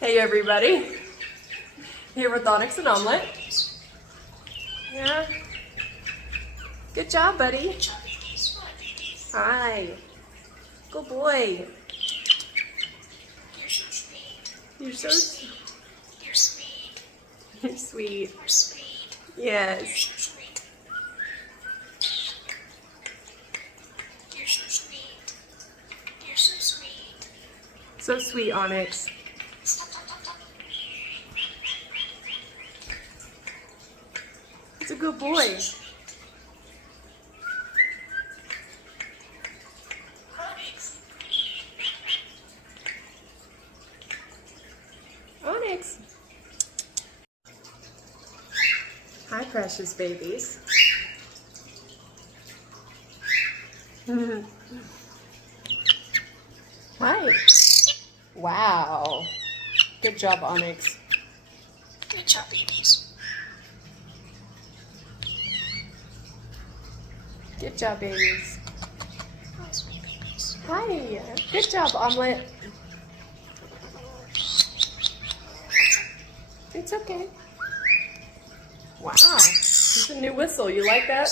Hey everybody, here with Onyx and Omelette. Yeah, good job, buddy. Hi, good boy. You're so sweet. You're so sweet. You're sweet. You're sweet. You're sweet. Yes. You're so sweet. You're so sweet. You're so sweet. So sweet, Onyx. It's a good boy. Onyx. Onyx. Hi, precious babies. Hi. Wow. Good job, Onyx. Good job, babies. Good job, babies. Oh, sweet babies. Hi. Good job, Omelette. It's okay. Wow. It's a new whistle. You like that?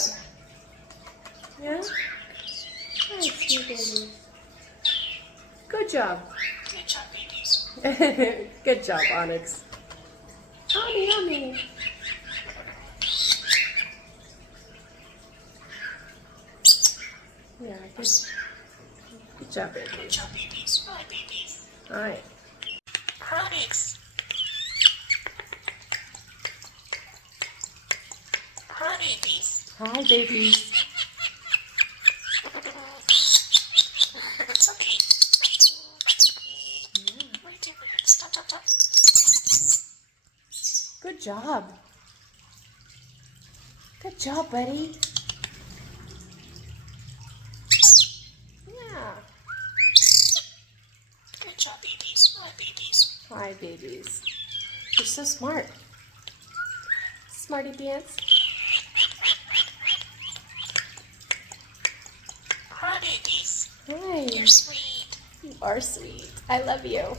Yeah? Hi, sweet baby. Good job. Good job, babies. Good job, Onyx. Yummy, yummy. Yeah, good job, Good baby. job, babies. Bye, babies. All right. Onyx. Hi, babies. Hi, babies. It's okay. What are you doing? Stop, stop, stop. Good job. Good job, buddy. Yeah. Good job, babies. Bye, babies. Hi, babies. You're so smart. Smarty pants. Hi, babies. Hi. You're sweet. You are sweet. I love you.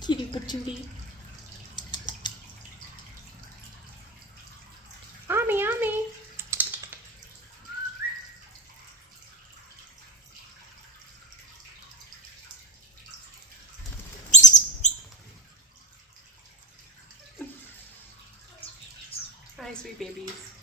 Kitty patootie. Ami, Ami. Hi, sweet babies.